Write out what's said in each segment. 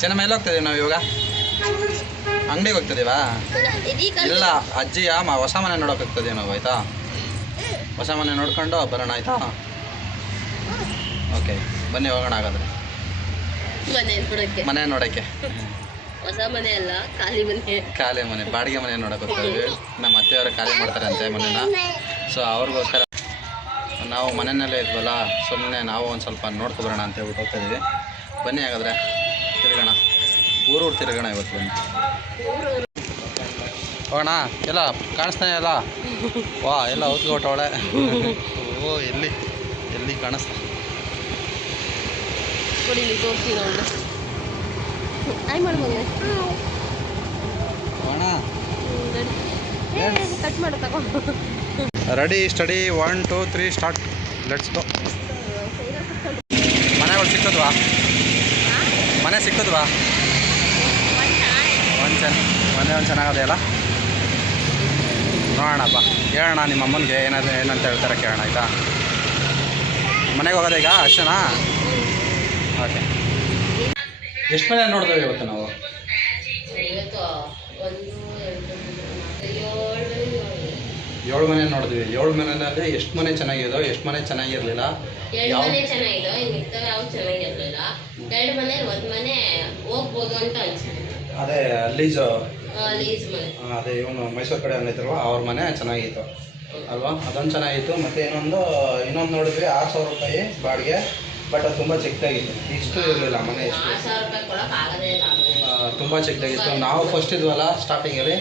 ಚೆನ್ನಮ್ಮ ಎಲ್ಲಿ ಹೋಗ್ತಿದ್ದೀವಿ ನಾವು ಇವಾಗ? ಅಂಗಡಿಗೆ ಹೋಗ್ತಿದ್ದೀವಾ? ಇಲ್ಲ, ಅಜ್ಜಿಯ ಹೊಸ ಮನೆ ನೋಡೋಕೆ ಹೋಗ್ತಿದ್ದೀವಿ ನಾವು, ಆಯಿತಾ? ಹೊಸ ಮನೆ ನೋಡ್ಕೊಂಡು ಬರೋಣ, ಆಯಿತಾ? ಓಕೆ, ಬನ್ನಿ ಹೋಗೋಣ ಹಾಗಾದರೆ. ಮನೆ ನೋಡೋಕ್ಕೆ. ಹೊಸ ಮನೆ ಅಲ್ಲ, ಖಾಲಿ ಮನೆ, ಬಾಡಿಗೆ ಮನೆ ನೋಡೋಕೆ ಹೋಗ್ತಿದ್ದೀವಿ. ನಮ್ಮ ಅತ್ತೆಯವರು ಖಾಲಿ ಮಾಡ್ತಾರೆ ಅಂತೆ ಮನೇನ. ಸೊ ಅವ್ರಿಗೋಸ್ಕರ ನಾವು ಮನೆಯಲ್ಲೇ ಇದ್ವಲ್ಲ, ಸುಮ್ಮನೆ ನಾವು ಒಂದು ಸ್ವಲ್ಪ ನೋಡ್ಕೊಬರೋಣ ಅಂತ ಹೇಳ್ಬಿಟ್ಟು ಹೋಗ್ತಾಯಿದ್ದೀವಿ. ಬನ್ನಿ ಹಾಗಾದರೆ ತಿರುಗೋಣ, ಊರು ತಿರುಗೋಣ ಇವತ್ತು. ಬನ್ನಿ ಹೋಗೋಣ. ಎಲ್ಲ ಕಾಣಿಸ್ತಾನೆ ಅಲ್ಲ? ವಾ, ಎಲ್ಲ ಹೊತ್ಕೊಟ್ಟವಳೆ. ಓ, ಎಲ್ಲಿ ಕಾಣಿಸ್ತಾ? Ready, study, 1 2 3 start, let's go. ಮನೆಗಳು ಸಿಕ್ಕಿದ್ವಾ? ಮನೆ ಸಿಕ್ಕಿದ್ವಾ? ಮನೆ ಒಂದು ಚೆನ್ನಾಗದೆಯಲ್ಲ, ನೋಡೋಣಪ್ಪ. ಹೇಳೋಣ ನಿಮ್ಮ ಅಮ್ಮನಿಗೆ ಏನಂತ ಹೇಳ್ತಾರೆ, ಕೇಳೋಣ, ಆಯಿತಾ? ಮನೆಗೆ ಹೋಗೋದ ಈಗ ಅಷ್ಟೇನಾ? ಓಕೆ. ಎಷ್ಟು ಮನೆ ನೋಡಿದ್ವಿ ಇವತ್ತು ನಾವು? 7 ಮನೆ ನೋಡಿದ್ವಿ. 7 ಮನೆಯಲ್ಲಿ ಎಷ್ಟು ಮನೆ ಚೆನ್ನಾಗಿದೋ, ಎಷ್ಟು ಮನೆ ಚೆನ್ನಾಗಿರಲಿಲ್ಲ. ಅದೇ ಅದೇ ಇವನು ಮೈಸೂರು ಕಡೆ ಅನ್ನೈತಲ್ವ, ಅವ್ರ ಮನೆ ಚೆನ್ನಾಗಿತ್ತು ಅಲ್ವಾ? ಅದೊಂದು ಚೆನ್ನಾಗಿತ್ತು. ಮತ್ತು ಇನ್ನೊಂದು ನೋಡಿದ್ವಿ, 6,000 ರೂಪಾಯಿ ಬಾಡಿಗೆ. ಬಟ್ ಅದು ತುಂಬ ಚಿಕ್ಕದಾಗಿತ್ತು, ಇಷ್ಟು ಇರಲಿಲ್ಲ ಮನೆ. ತುಂಬ ಚಿಕ್ಕದಾಗಿತ್ತು. ನಾವು ಫಸ್ಟ್ ಇದ್ವಲ್ಲ ಸ್ಟಾರ್ಟಿಂಗಲ್ಲಿ,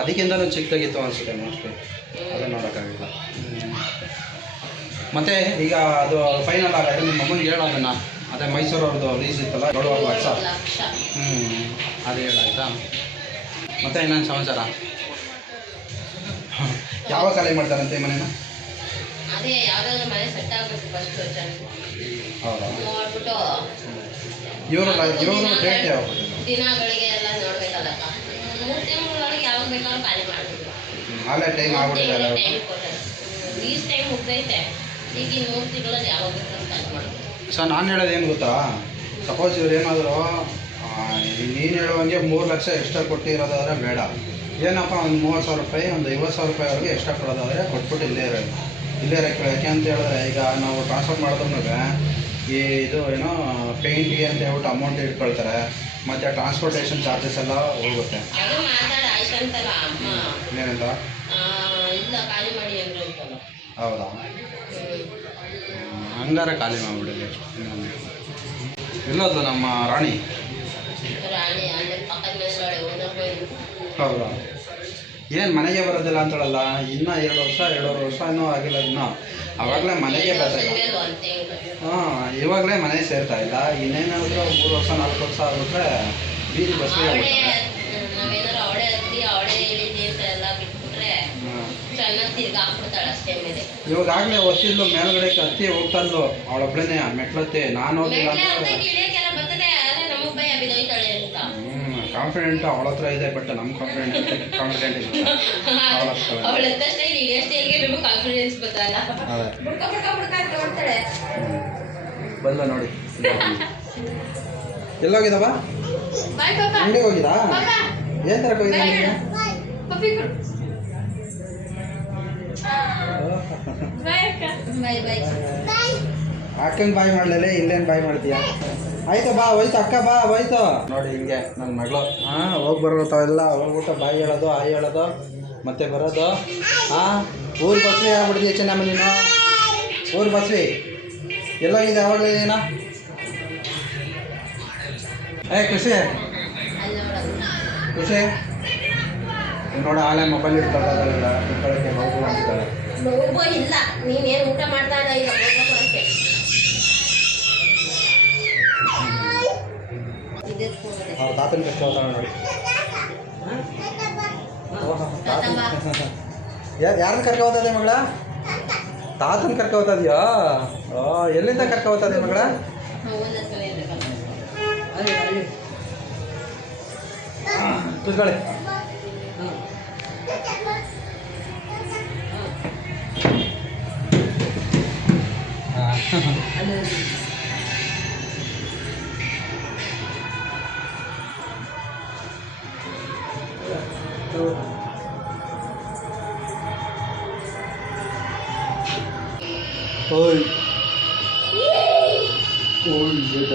ಅದಕ್ಕಿಂತಲೂ ಚಿಕ್ಕದಾಗಿತ್ತು ಅನಿಸುತ್ತೆ ಮೋಸ್ಟ್ಲಿ. ಅದೇ ನೋಡೋಕ್ಕಾಗಿಲ್ಲ. ಮತ್ತು ಈಗ ಅದು ಫೈನಲ್ ಆಗಿದೆ. ನಿಮ್ಮ ಅಮ್ಮನಿಗೆ ಹೇಳೋ ಅದನ್ನು, ಅದೇ ಮೈಸೂರವ್ರದ್ದು ಲೀಸ್ ಇತ್ತಲ್ಲ, 7 ಲಕ್ಷ. ಅದೇ ಹೇಳಾಯ್ತಾ? ಮತ್ತು ಇನ್ನೊಂದು ಸಮಾಚಾರ, ಯಾವಾಗ ಖಾಲಿ ಮಾಡ್ತಾರಂತೆ ಮನೇನ? ಹೌದಾ? ಇವರು ಡೇಟ್ ಯಾವಾಗ? ಆಲೇ ಟೈಮ್ ಆಗ್ಬಿಟ್ಟಿದ್ದಾರೆ. ಸೊ ನಾನು ಹೇಳೋದು ಏನು ಗೊತ್ತಾ, ಸಪೋಸ್ ಇವ್ರು ಏನಾದರೂ ನೀನು ಹೇಳುವಂಗೆ 3 ಲಕ್ಷ ಎಕ್ಸ್ಟ್ರಾ ಕೊಟ್ಟಿರೋದಾದರೆ ಬೇಡ. ಏನಪ್ಪ, ಒಂದು 30,000 ರೂಪಾಯಿ, ಒಂದು 50,000 ರೂಪಾಯಿವರೆಗೆ ಎಕ್ಸ್ಟ್ರಾ ಕೊಡೋದಾದರೆ ಕೊಟ್ಬಿಟ್ಟು ಇಲ್ಲೇ ಇರೋಕ್ಕೆ. ಯಾಕೆ ಅಂತ ಹೇಳಿದ್ರೆ, ಈಗ ನಾವು ಟ್ರಾನ್ಸ್ಫರ್ ಮಾಡಿದ್ರೂ ಇದು ಏನೋ ಪೇಂಟಿಗೆ ಅಂತ ಹೇಳ್ಬಿಟ್ಟು ಅಮೌಂಟ್ ಇಟ್ಕೊಳ್ತಾರೆ. ಮತ್ತು ಟ್ರಾನ್ಸ್ಪೋರ್ಟೇಷನ್ ಚಾರ್ಜಸ್ ಎಲ್ಲ ಹೋಗುತ್ತೆ. ಏನಂತ? ಹೌದಾ? ಹಂಗಾರೆ ಖಾಲಿ ಮಾಡಿಬಿಡಿ. ಇಲ್ಲೋದು ನಮ್ಮ ರಾಣಿ. ಹೌದಾ? ಏನು ಮನೆಗೆ ಬರೋದಿಲ್ಲ ಅಂತೇಳಲ್ಲ? ಇನ್ನೂ 2 ವರ್ಷ 2.5 ವರ್ಷ ಇನ್ನೂ ಆಗಿಲ್ಲ. ಇನ್ನೂ ಆವಾಗಲೇ ಮನೆಗೆ ಬರ್ತಾಯಿಲ್ಲ. ಇವಾಗಲೇ ಮನೆ ಸೇರ್ತಾ ಇಲ್ಲ. ಇನ್ನೇನಾದರೂ 3 ವರ್ಷ 4 ವರ್ಷ ಆಗಿಬಿಟ್ರೆ ಬೀದಿ ಬಸ್ಸಿಗೆ ಹೋಗ್ತಾರೆ. ಇವಾಗಲೇ ಹೊಸಿದ್ಲು ಮೇಲ್ಗಡೆ ಹತ್ತಿ ಹೋಗ್ತಲ್ಲು, ಅವಳೊಬ್ಳೇನೆ ಮೆಟ್ಲತ್ತಿ. ನಾನು ಹೋಗಿಲ್ಲ. ಕಾನ್ಫಿಡೆಂಟ್ ಅವಳ ಹತ್ರ ಇದೆ, ಬಟ್ ನಮ್ಮ ಕಾನ್ಫಿಡೆಂಟ್ ಇಲ್ಲ. ಬಲ್ಲ ನೋಡಿ. ಎಲ್ಲೋಗಿದವ? ಅಂಗಡಿಗೆ ಹೋಗಿದಾ? ಏನು ತರಕ್ಕೆ ಹೋಗಿದ್ದ? ಅಕ್ಕಂಗೆ ಬಾಯ್ ಮಾಡಲೇ, ಇಲ್ಲೇನು ಬಾಯ್ ಮಾಡ್ತೀಯ? ಆಯ್ತು ಬಾ, ಹೋಯ್ತು ಅಕ್ಕ, ಬಾ ಹೋಯ್ತು. ನೋಡಿ ಹಿಂಗೆ ನನ್ನ ಮಗಳು ಹೋಗಿ ಬರೋತಾವೆಲ್ಲ ಹೋಗ್ಬಿಟ್ಟು ಬಾಯಿ ಹೇಳೋದು, ಆಯಿ ಹೇಳೋದು, ಮತ್ತೆ ಬರೋದು. ಊರು ಬಸ್ವಿ ಆಗ್ಬಿಡ್ತೀಯ ಚೆನ್ನಮ್ಮ ನೀನು. ಊರು ಬಸ್ವಿ ಎಲ್ಲೋಗಿದೆ ಅವಾಗಲೇ ನೀನು? ಖುಷಿ ನೋಡ, ಆಲೆ ಮೊಬೈಲ್ ಇಟ್ಕೊಳ್ಳೋದಲ್ಲ, ಇಟ್ಕೊಳ್ಳೋಕ್ಕೆ ಹೋಗು ಅಂತಾಳೆ. ಇಲ್ಲ, ನೀನೇನು ಊಟ ಮಾಡ್ತಾ ಇಲ್ಲ ಈಗ. ಅವ್ರ ತಾತನ ಕಷ್ಟ ಹೋಗ್ತಾಳೆ ನೋಡಿ. ಯಾರನ್ನ ಕರ್ಕ ಹೋಗ್ತದೆ ಮಗಳ? ತಾತನ ಕರ್ಕ ಹೋಗ್ತದ್ಯಾ? ಎಲ್ಲಿಂದ ಕರ್ಕ ಹೋಗ್ತದೆ ಮಗಳ? ಕೂತ್ಕೊಳ್ಳಿ. ಓಯ್ ಓಯ್ ಬೇಟ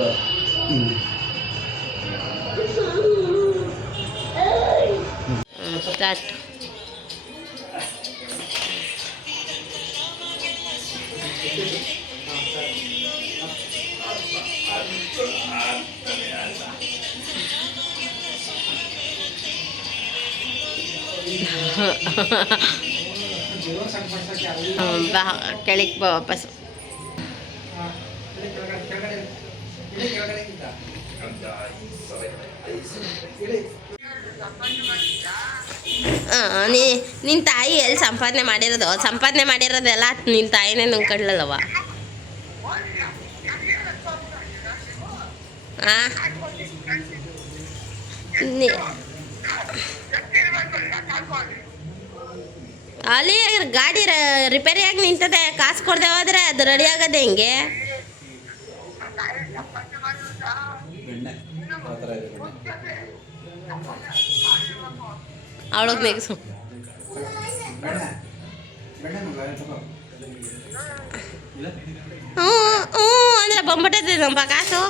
ಸ್ಟಾರ್ಟ್. ಬಾ ಕೆಳಗೆ ಬಾ ವಾಪಸ್. ನಿನ್ನ ತಾಯಿ ಎಲ್ಲಿ ಸಂಪಾದನೆ ಮಾಡಿರೋದು? ಸಂಪಾದನೆ ಮಾಡಿರೋದೆಲ್ಲ ನಿನ್ನ ತಾಯಿನೇ ನುಂಗ್ಕೊಳ್ಳಲ್ಲವ. ಅಲ್ಲಿ ಗಾಡಿ ರಿಪೇರಿಯಾಗಿ ನಿಂತದೆ, ಕಾಸು ಕೊಡದೆ ಹೋದ್ರೆ ಅದು ರೆಡಿ ಆಗೋದೆ ಹೆಂಗೆ? ಅವಳಿಗೆ ನೆಗ್ಸು. ಹ್ಞೂ ಹ್ಞೂ ಅಂದರೆ ಬಂದ್ಬಿಟ್ಟೈತೆ ನಮ್ಮ ಕಾಸು.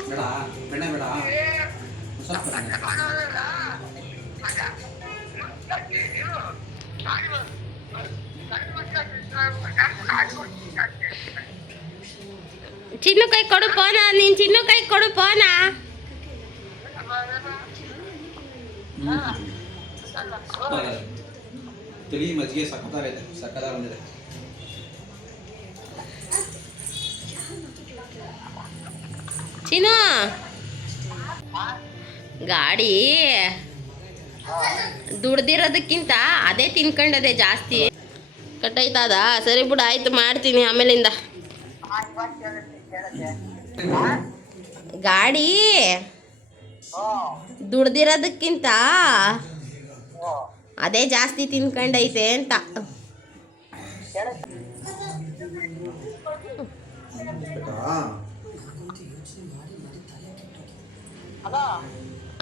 ಚಿನ್ನು ಕೈ ಕೊಡು ಫೋನ. ನೀನು ಚಿನ್ನು ಕೈ ಕೊಡು ಫೋನ. ತಿಳಿ ಮಜ್ಜಿಗೆ ಸಕ್ಕತ್ತಾಗೈತೆ, ಸಕ್ಕತ್ತಾಗಿ ಬಂದಿದೆ. ಚಿನ್ನು ಗಾಡಿ ದುಡ್ದಿರೋದಕ್ಕಿಂತ ಅದೇ ತಿನ್ಕೊಂಡದೆ ಜಾಸ್ತಿ. ಕಟ್ಟಾಯ್ತದ? ಸರಿ ಬಿಡು, ಆಯ್ತು ಮಾಡ್ತೀನಿ ಆಮೇಲಿಂದ. ಗಾಡಿ ದುಡ್ದಿರೋದಕ್ಕಿಂತ ಅದೇ ಜಾಸ್ತಿ ತಿನ್ಕೊಂಡೈತೆ ಅಂತ.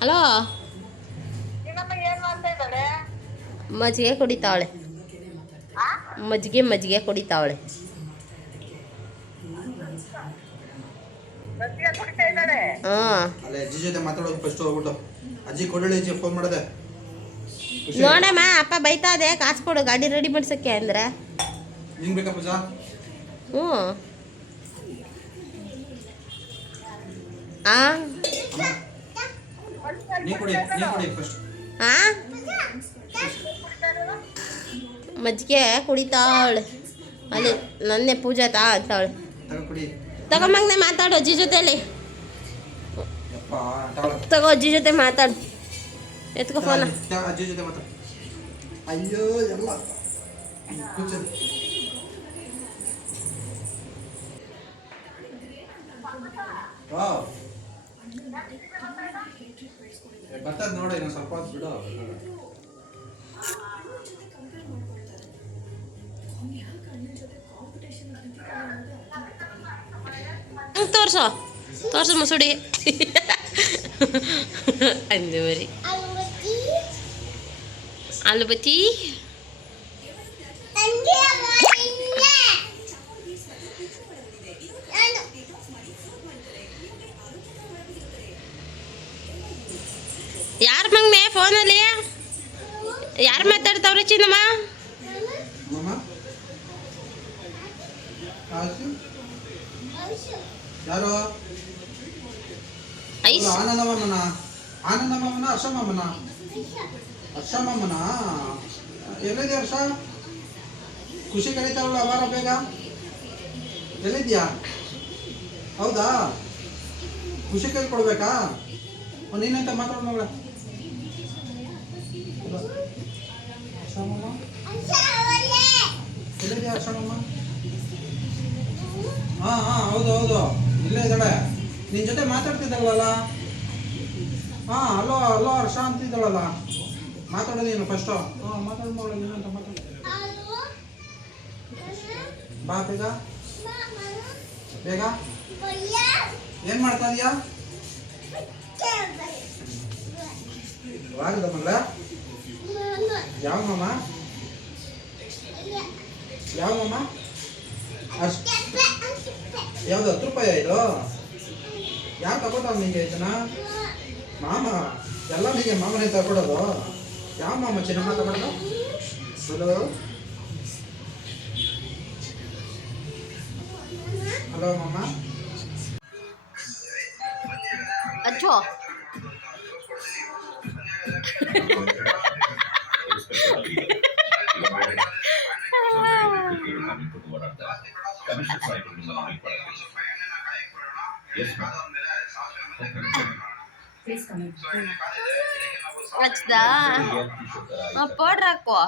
ಹಲೋ, ಮಜ್ಜಿಗೆ ಕುಡಿತಾವಳೆ. ಮಜ್ಜಿಗೆ ಕುಡಿತಾವಳೆ. ಅಜ್ಜಿ ಜೊತೆ ಮಾತಾಡೋದು ಫಸ್ಟ್ ಹೋಗ್ಬಿಟ್ಟು. ಅಜ್ಜಿ ಕೊಡಲಿ, ಅಜ್ಜಿ ಫೋನ್ ಮಾಡದೆ. ನೋಡಮ್ಮ, ಅಪ್ಪ ಬೈತಾ ಇದೆ, ಕಾಸು ಕೊಡು ಗಾಡಿ ರೆಡಿ ಮಾಡ್ಸಕ್ಕೆ ಅಂದ್ರೆ. ನಿಂಗೆ ಬೇಕಾ ಪೂಜಾ? ಹ್ಞೂ. ನೀ ಕೊಡಿ ಫಸ್ಟ್. ಮಜ್ಜಿಗೆ ಕುಡಿತಾವಳೆ. ಅಲ್ಲಿ ನನ್ನೇ ಪೂಜಾ ಅಂತಾವಳೆ. ತಗೊಂಬಂಗನೆ ಮಾತಾಡು ಅಜ್ಜಿ ಜೊತೆಲಿ. ತಗೋ ಅಜ್ಜಿ ಜೊತೆ ಮಾತಾಡು. ಎತ್ಕೋ ಫೋನ. ಅಜ್ಜಿ ಜೊತೆ ಮಾತಾಡು. ಅಯ್ಯೋ ಎಲ್ಲ ಬರ್ತದ ನೋಡಿ, ನಾನು ಸ್ವಲ್ಪ ಹೊತ್ತು ಬಿಡು. ತೋರ್ಸು ಮುಸುಡಿ. ಅಂದು ಮರಿ ಆಲೂ ಬಜ್ಜಿ. ಯಾರ ಮಗನೆ ಫೋನಲ್ಲಿ ಯಾರು ಮಾತಾಡ್ತಾವ್ರೆ? ಚಿನ್ನಮ್ಮ ಯಾರು? ಆನಂದಮ್ಮನ ಹರ್ಷಮ್ಮನ ಎಲ್ಲಿದ್ಯಾ ಹರ್ಷ? ಖುಷಿ ಕರೀತಾವಳ ಅವಾರ ಬೇಗ. ಎಲ್ಲಿದ್ಯಾ? ಹೌದಾ? ಖುಷಿ ಕೈ ಕೊಡ್ಬೇಕಾ? ನೀನಂತ ಮಾತಾಡ ಮಗಳ. ಎಲ್ಲಿದ್ಯಾ ಹರ್ಷಮ್ಮ? ಹೌದು ಇಲ್ಲೇ ಇದ್ದಾಳೆ. ನಿನ್ನ ಜೊತೆ ಮಾತಾಡ್ತಿದ್ದಾಳಲ್ಲ. ಹಲೋ ಹರ್ಷ ಅಂತಿದ್ದಾಳಲ್ಲ. ಮಾತಾಡೋದು ನೀನು ಫಸ್ಟು. ಮಾತಾಡೋದು ಮಗಳು, ನೀನಂತ ಮಾತಾಡ. ಬಾ ಬೇಗ ಏನು ಮಾಡ್ತಾ ಇದೀಯಾ? ವಾರದ ಮಗಳ ಯಾವ ಮಾಮ? ಯಾವ್ದು 10 ರೂಪಾಯಿ ಇದು? ಯಾರು ತಗೋತಾವ ನಿಮಗೆ ಇದನ್ನ? ಮಾಮ ಎಲ್ಲ ನಿಮಗೆ ಮಾಮನೇ ತಗೊಡೋದು? ಯಾವ ಮಾಮ ಚಿನ್ನಮ್ಮ ತಗೊಳ್ಳೋದು? ಹಲೋ ಹಲೋ ಮಾಮ. ಅಚ್ಚೋ ಹಚ್ದಾ ಪೌಡ್ರ್ ಹಾಕೋ.